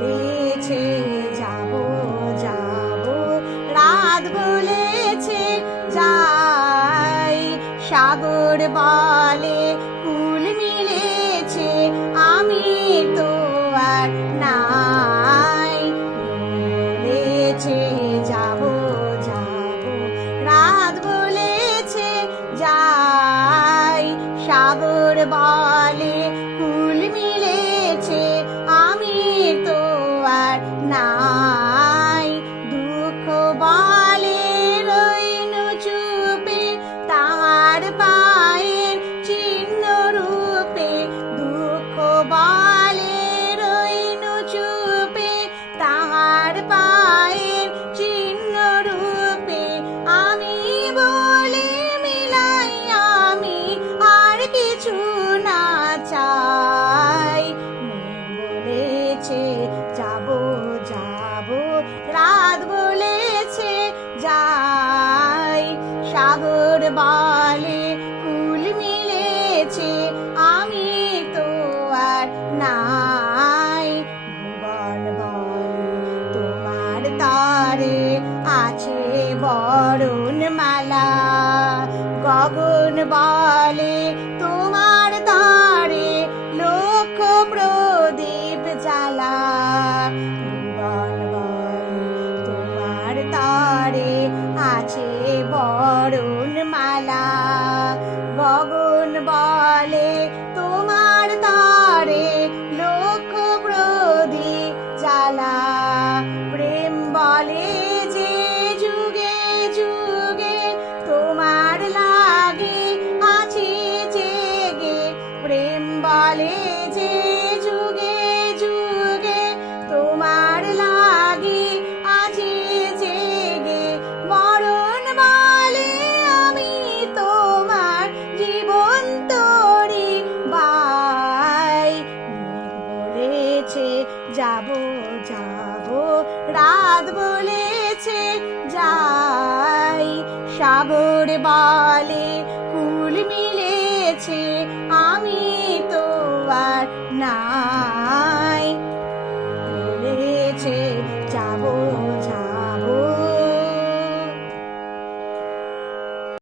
বলেছে যাব যাব, রাত বলেছে যাই, সাগর বলে কুল মিলেছে, আমি তো আর নাই। বলেছে যাব যাব, রাত বলেছে যাই, সাগর বলে কুল মিলেছে, আমি তো আর নাই। দুঃখ বলে রইনু চুপে, তাহার পায়ের চিহ্ন রূপে। দুঃখ বলে রইনু চুপে, তাহার পায়ের চিহ্ন রূপে। আমি বলি মিলাই আমি আর কিছু না চাই। বলেছে যাব যাব, রাত বলেছে যাই, সাগর বলে কুল মিলেছে, আমি তো আর নাই। ভুবন বলে তোমার তরে আছে বরণ মালা, গগন বলে তোমার তরে লক্ষ প্রদীপ জ্বালা। ভুবন বলে তোমার তরে আছে বরণ মালা, গগন বলে তোমার তরে লক্ষ প্রদীপ জ্বালা। প্রেম বলে যে যুগে যুগে তোমার লাগে আছি জেগে, প্রেম বলে যে যুগে যুগে তোমার লাগে আছি জেগে। মরণ বলে আমি তোমার জীবন তোরি বাই। বলেছে যাব যাব, রাত বলেছে যাই, সাগর বলে কুল মিলেছে, আমি তো আর না।